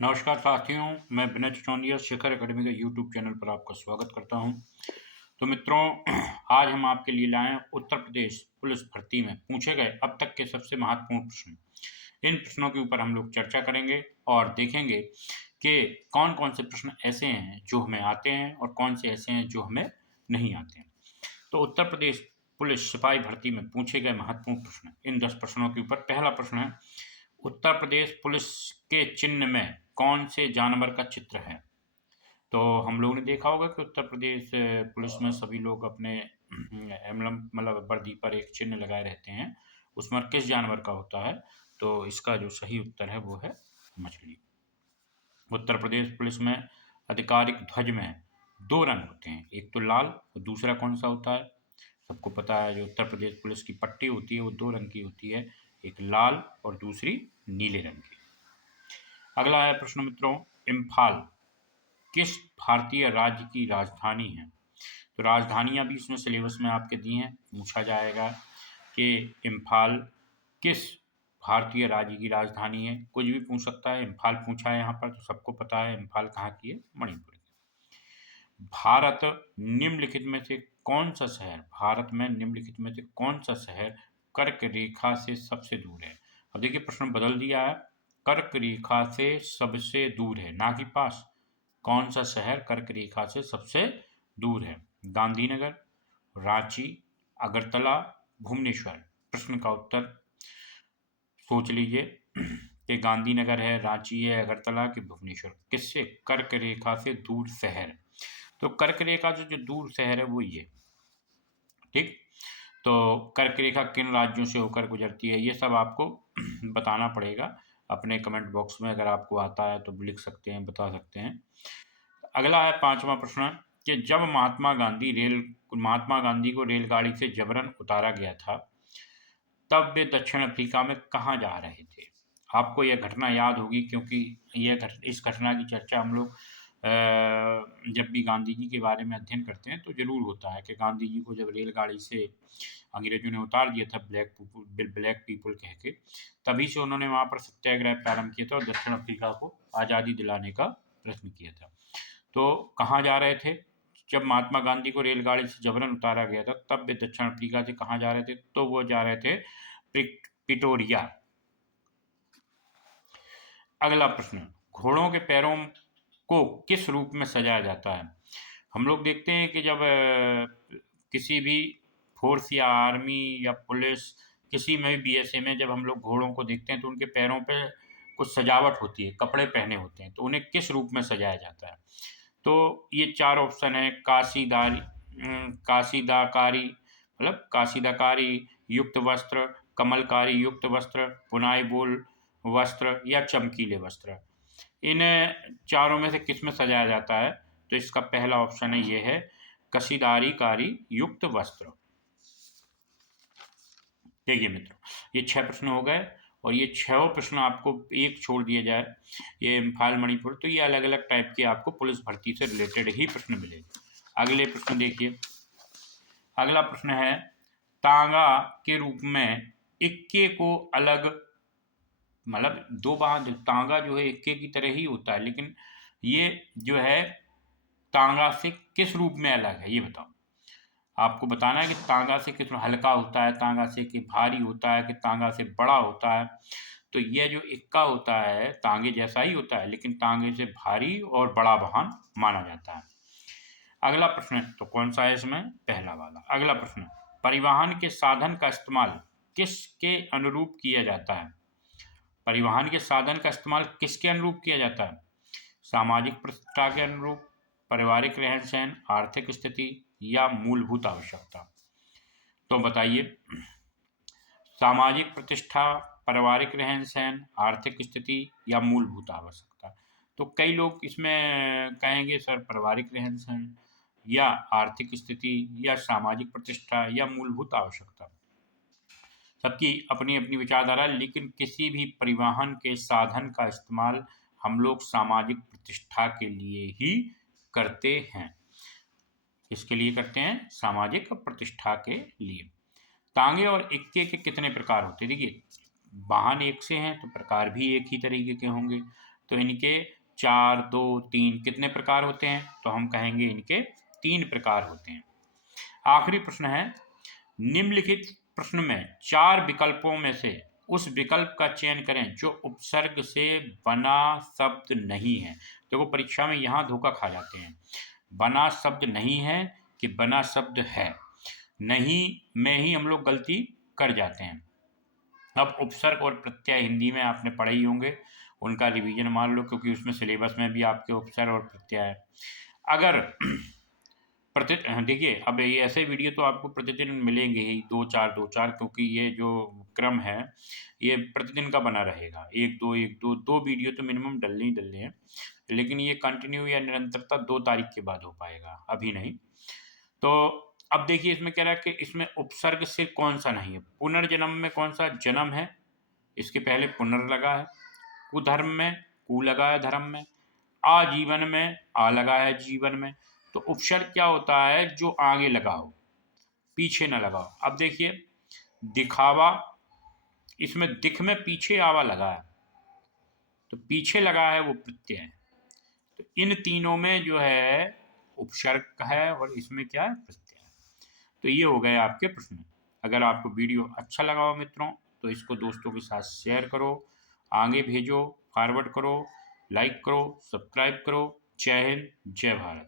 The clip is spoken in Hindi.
नमस्कार साथियों, मैं विनय चौंडिया शेखर एकेडमी के यूट्यूब चैनल पर आपका स्वागत करता हूं। तो मित्रों, आज हम आपके लिए लाए हैं उत्तर प्रदेश पुलिस भर्ती में पूछे गए अब तक के सबसे महत्वपूर्ण प्रश्न। इन प्रश्नों के ऊपर हम लोग चर्चा करेंगे और देखेंगे कि कौन-कौन से प्रश्न ऐसे हैं जो हमें आते हैं और कौन से ऐसे हैं जो हमें नहीं आते हैं। तो उत्तर प्रदेश पुलिस सिपाही भर्ती में पूछे गए महत्वपूर्ण प्रश्न, इन 10 प्रश्नों के ऊपर पहला प्रश्न है, उत्तर प्रदेश पुलिस के चिन्ह में कौन से जानवर का चित्र है? तो हम लोगों ने देखा होगा कि उत्तर प्रदेश पुलिस में सभी लोग अपने एम्बलम मतलब वर्दी पर एक चिन्ह लगाए रहते हैं। उसमें किस जानवर का होता है? तो इसका जो सही उत्तर है वो है मछली। उत्तर प्रदेश पुलिस में आधिकारिक ध्वज में 2 रंग होते हैं, एक तो लाल और दूसरा कौन-सा होता है? सबको पता है, जो उत्तर प्रदेश पुलिस की पट्टी होती है वो 2 रंग की होती है, एक लाल और दूसरी नीले रंग की। अगला है प्रश्न मित्रों, इम्फाल किस भारतीय राज्य की राजधानी है? तो राजधानियां भी इसमें सिलेबस में आपके दी हैं, पूछा जाएगा कि इम्फाल किस भारतीय राज्य की राजधानी है? कुछ भी पूछ सकता है, इम्फाल पूछा है यहाँ पर तो सबको पता है इम्फाल कहाँ की है, मणिपुर की। भारत निम्नलिखित में से कौन सा शहर भारत में निम्नलिखित में से कौन सा शहर कर्क रेखा से सबसे दूर है? अब देखिए प्रश्न बदल दिया है, कर्क रेखा से सबसे दूर है, ना कि पास। कौन सा शहर कर्क रेखा से सबसे दूर है? गांधीनगर, रांची, अगरतला, भुवनेश्वर। प्रश्न का उत्तर सोच लीजिए कि गांधीनगर है, रांची है, अगरतला कि भुवनेश्वर। किससे? कर्क रेखा से दूर शहर। तो कर्क रेखा से जो दूर शहर है वो ये, ठीक। तो कर्क रेखा किन राज्यों से होकर गुजरती है, ये सब आपको बताना पड़ेगा। अपने कमेंट बॉक्स में अगर आपको आता है तो लिख सकते हैं, बता सकते हैं। अगला है 5वां प्रश्न कि जब महात्मा गांधी को रेलगाड़ी से जबरन उतारा गया था, तब वे दक्षिण अफ्रीका में कहाँ जा रहे थे? आपको यह घटना याद होगी क्योंकि इस घटना की चर्चा हम लोग जब भी गांधी जी के बारे में अध्ययन करते हैं तो ज़रूर होता है कि गांधी जी को जब रेलगाड़ी से अंग्रेजों ने उतार दिया था ब्लैक पीपल कह के, तभी से उन्होंने वहाँ पर सत्याग्रह प्रारंभ किया था और दक्षिण अफ्रीका को आज़ादी दिलाने का प्रयत्न किया था। तो कहाँ जा रहे थे? जब महात्मा गांधी को रेलगाड़ी से जबरन उतारा गया था, तब वे दक्षिण अफ्रीका से कहाँ जा रहे थे? तो वो जा रहे थे प्रिटोरिया। अगला प्रश्न, घोड़ों के पैरों को किस रूप में सजाया जाता है? हम लोग देखते हैं कि जब किसी भी फोर्स या आर्मी या पुलिस किसी में भी बीएसए में जब हम लोग घोड़ों को देखते हैं तो उनके पैरों पे कुछ सजावट होती है, कपड़े पहने होते हैं, तो उन्हें किस रूप में सजाया जाता है? तो ये 4 ऑप्शन है, काशीदाकारी मतलब काशीदाकारी युक्त वस्त्र, कमलकारी युक्त वस्त्र, पुनाई-बोल वस्त्र या चमकीले वस्त्र। इन चारों में से किस में सजाया जाता है? तो इसका पहला ऑप्शन है, ये है कशीदारी युक्त वस्त्र। देखिए मित्रों, ये 6 प्रश्न हो गए और ये 6 प्रश्न आपको एक छोड़ दिए जाए, ये इम्फाल मणिपुर, तो ये अलग अलग टाइप के आपको पुलिस भर्ती से रिलेटेड ही प्रश्न मिले। अगले प्रश्न देखिए, अगला प्रश्न है, तांगा के रूप में इक्के को अलग मतलब दो बार तांगा जो है इक्के की तरह ही होता है, लेकिन ये जो है तांगा से किस रूप में अलग है, ये बताओ। आपको बताना है कि तांगा से किस हल्का होता है, तांगा से कि भारी होता है, कि तांगा से बड़ा होता है। तो ये जो इक्का होता है तांगे जैसा ही होता है, लेकिन तांगे से भारी और बड़ा वाहन माना जाता है। अगला प्रश्न तो कौन सा है इसमें? पहला वाला। अगला प्रश्न, परिवहन के साधन का इस्तेमाल किसके अनुरूप किया जाता है? परिवहन के साधन का इस्तेमाल किसके अनुरूप किया जाता है? सामाजिक प्रतिष्ठा के अनुरूप, पारिवारिक रहन सहन, आर्थिक स्थिति या मूलभूत आवश्यकता। तो बताइए, सामाजिक प्रतिष्ठा, पारिवारिक रहन सहन, आर्थिक स्थिति या मूलभूत आवश्यकता। तो कई लोग इसमें कहेंगे सर पारिवारिक रहन सहन या आर्थिक स्थिति या सामाजिक प्रतिष्ठा या मूलभूत आवश्यकता। सबकी अपनी अपनी विचारधारा है, लेकिन किसी भी परिवहन के साधन का इस्तेमाल हम लोग सामाजिक प्रतिष्ठा के लिए ही करते हैं। किसके लिए करते हैं? सामाजिक प्रतिष्ठा के लिए। तांगे और इक्के के कितने प्रकार होते हैं? देखिए, वाहन एक से हैं तो प्रकार भी एक ही तरीके के होंगे। तो इनके 4, 2, 3 कितने प्रकार होते हैं? तो हम कहेंगे इनके 3 प्रकार होते हैं। आखिरी प्रश्न है, निम्नलिखित प्रश्न में 4 विकल्पों में से उस विकल्प का चयन करें जो उपसर्ग से बना शब्द नहीं है। देखो परीक्षा में यहाँ धोखा खा जाते हैं, बना शब्द नहीं है कि बना शब्द है, नहीं में ही हम लोग गलती कर जाते हैं। अब उपसर्ग और प्रत्यय हिंदी में आपने पढ़े ही होंगे, उनका रिवीजन मान लो, क्योंकि उसमें सिलेबस में भी आपके उपसर्ग और प्रत्यय है। अगर देखिए, अब ये ऐसे वीडियो तो आपको प्रतिदिन मिलेंगे ही, 2-4 क्योंकि ये जो क्रम है ये प्रतिदिन का बना रहेगा, 1-2 वीडियो तो मिनिमम डलने ही डलने हैं, लेकिन ये कंटिन्यू या निरंतरता 2 तारीख के बाद हो पाएगा, अभी नहीं। तो अब देखिए इसमें कह रहा है कि इसमें उपसर्ग से कौन सा नहीं है। पुनर्जन्म में कौन सा जन्म है, इसके पहले पुनर् लगा है। कुधर्म में कु लगा है धर्म में। आजीवन में आ लगा है जीवन में। तो उपसर्ग क्या होता है? जो आगे लगा हो, पीछे ना लगा हो। अब देखिए दिखावा, इसमें दिख में पीछे आवा लगा है, तो पीछे लगा है वो प्रत्यय है। तो इन तीनों में जो है उपसर्ग है और इसमें क्या है? प्रत्यय है। तो ये हो गए आपके प्रश्न। अगर आपको वीडियो अच्छा लगा हो मित्रों तो इसको दोस्तों के साथ शेयर करो, आगे भेजो, फॉरवर्ड करो, लाइक करो, सब्सक्राइब करो। जय हिंद, जय भारत।